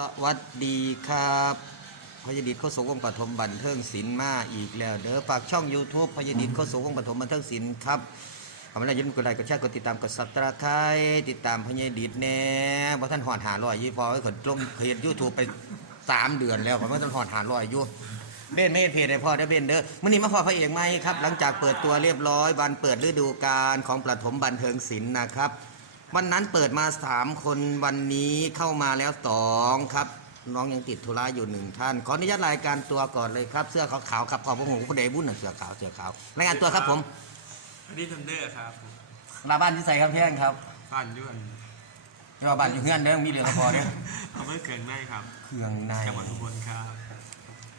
สวัสดีครับพยดิตโคสงศ์ปฐมบันเทิงศิลป์มาอีกแล้วเด้อฝากช่อง YouTube พยดิตโคสงศ์ปฐมบันเทิงศิลป์ครับเอามาแล้วอยืนกดไลค์กดแชร์กดติดตามกดซับสไครต์ติดตามพยดิตแน่ว่าท่านหอดหาลอยยี่พอไว้ขนลงเพจยูทูบไปสามเดือนแล้วผมว่าท่านหอดหาลอยอยู่เบนไม่เห็นเพจเลยพ่อได้เบนเด้อมื่อนี้มาพอพระเอกไหมครับ หลังจากเปิดตัวเรียบร้อยวันเปิดฤดูกาลของปฐมบันเทิงศิลป์นะครับ วันนั้นเปิดมาสามคนวันนี้เข้ามาแล้วสองครับ น้องยังติดธุระอยู่หนึ่งท่าน ขออนุญาตรายการตัวก่อนเลยครับเสื้อขาวๆครับขอบพระคุณผู้ใดบุญน่ะเสื้อขาวเสื้อขาวรายงานตัวครับผมอันนี้ทันเดอร์ครับลาบ้านที่ใส่ครับเพียงครับผ่านด้วยที่ว่าบ้านอยู่เฮือนเด้อมีเหลืองพอเด้ออำเภอเขื่อนในครับเครื่องในจังหวัดอุบลครับ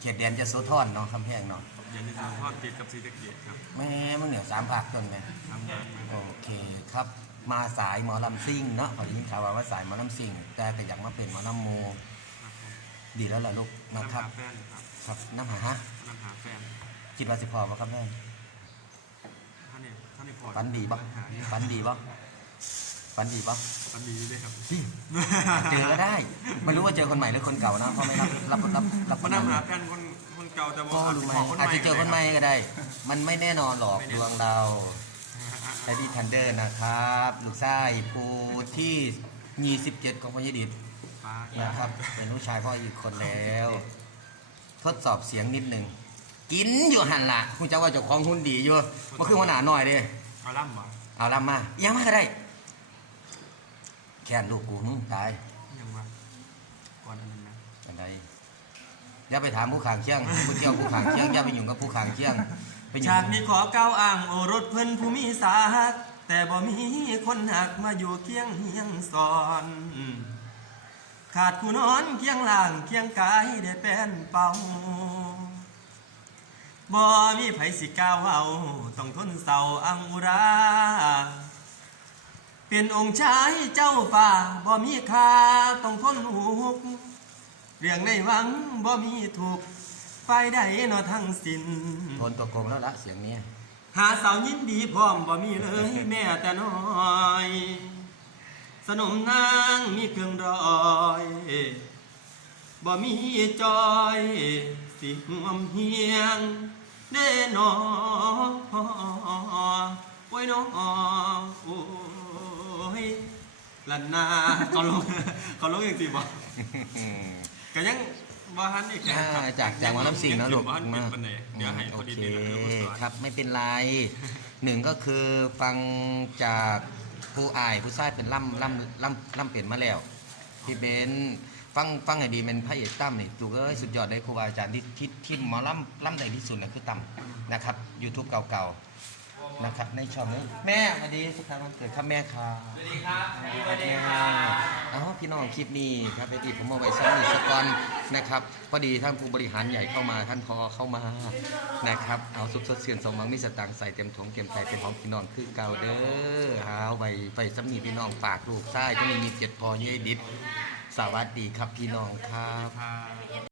เขตแดนจะโซทอนเนาะคำแพงเนาะยันนิสานทอดติดกับซีตะเกียบครับแม่มันเหนือสามภาคต้นไหมทำงานมาโอเคครับ มาสายหมอลำซิ่งเนาะพอดีข่าวว่าว่าสายหมอลำซิ่ง แต่แต่อยากมาเป็นหมอลำโมครับผมดีแล้วล่ะลูกนะน้ำครัหาบแฟนครับครับน้ำหาฮะน้ำหาแฟนคิดว่าสิพอป่ะครับแม่ท่านเนี่ยท่านเนี่ยพอฝันดีปะหาเนี่ยฝันดีปะฝันดีปะฝันดีด้วยครับเจอก็ได้ไม่รู้ว่าเจอคนใหม่หรือคนเก่านะเพราะไม่รับรับรับรับมาน้ำหาแฟนคนคนเก่าแต่พ่ว่าอรู้ไหมขคนใหอาจม่จะเจอคนใหม่ก็ได้ มันไม่แน่นอนหรอกดวงเรา แต่ดีทันเดอร์นะครับ ลูกชายผู้ที่มี17ของพญดิตฟ้านะครับ เป็นลูกชายพ่ออีกคนแล้ว ทดสอบเสียงนิดหนึ่งกินอยู่หันละคุณจะว่าเจ้าของหุ้นดีอยู่มาคือหัวหน้าหน่อยเด้เอาล่ำเหรอเอาลำมายังมาก็ได้ แค่นลูกกูมึงตายยังวะก่อนอันนั้นนะอะไรอย่าไปถามผู้ขางเชียงผู้เที่ยวผู้ขางเชียงอย่าไปยุ่งกับผู้ขางเชียง ไปยุ่งฉากนี้ขอก้าวอ้างโอรสเพิ่นผู้มีสาหักแต่บ่มีคนหักมาอยู่เคียงเฮียงสอน ขาดคู่นอนเคียงล่างเคียงกายได้เป็นเป่าบ่มีไผสิก้าวเอาต้องทนเศร้าอังอุรา เป็นองค์ชายเจ้าป่าบ่มีค่าต้องทนหุกเรื่องในหวังบ่มีถูกายใดเนอทั้งสิ้น โทนตัวโกงแล้วละเสียงนี้หาสาวยินดีพร้อมบ่มีเลยแม่แต่น้อย สนมนางมีเครื่องรอยบ่มีจอย สิห่วมเฮียงแน่นอโอ้ยน้องโอ้ยลันนาเขาลงเขาลงอย่างสิบ่ก็ยัง บ่ทันอีกแค่อ่าจากจากหมาน้ำสิงห์นะลูกบ่ทันมาเป็นปานใดเดี๋ยวให้โอพอดีเคเดี๋ยวเราสอน ครับไม่เป็นไรหนึ่งก็คือฟังจากผู้อายผู้ชายเป็นล่ำล่ำล่ำล่ำเปลี่ยนมาแล้วพี่เบนซ์ฟังฟังให้ดีเป็นพระเอกตั้มนี่ถูกเอ้ยสุดยอดเลยครูบาอาจารย์ที่ที่ที่หมอล่ำล่ำใดที่สุดนะคือตั้มนะครับ YouTube เก่าๆนะครับในช่องนี้แม่สวัสดีสุขสันต์วันเกิดครับแม่ค่ะสวัสดีครับแม่ อ๋อพี่น้องคลิปนี้ครับไปดีผมเอาไว้ซ้ำอีกสักวันนะครับพอดีท่านผู้บริหารใหญ่เข้ามาท่านพอเข้ามานะครับเอาสุดสดเสียนสมหวังมีสตางค์ใส่เต็มถุงเต็มใจเป็นของพี่น้องคือเก่าเด้อเอาไปไปซ้ำนีพี่น้องฝากลูกใต้ที่มีเจ็ดพอเยดิดสวัสดีครับพี่น้องครับ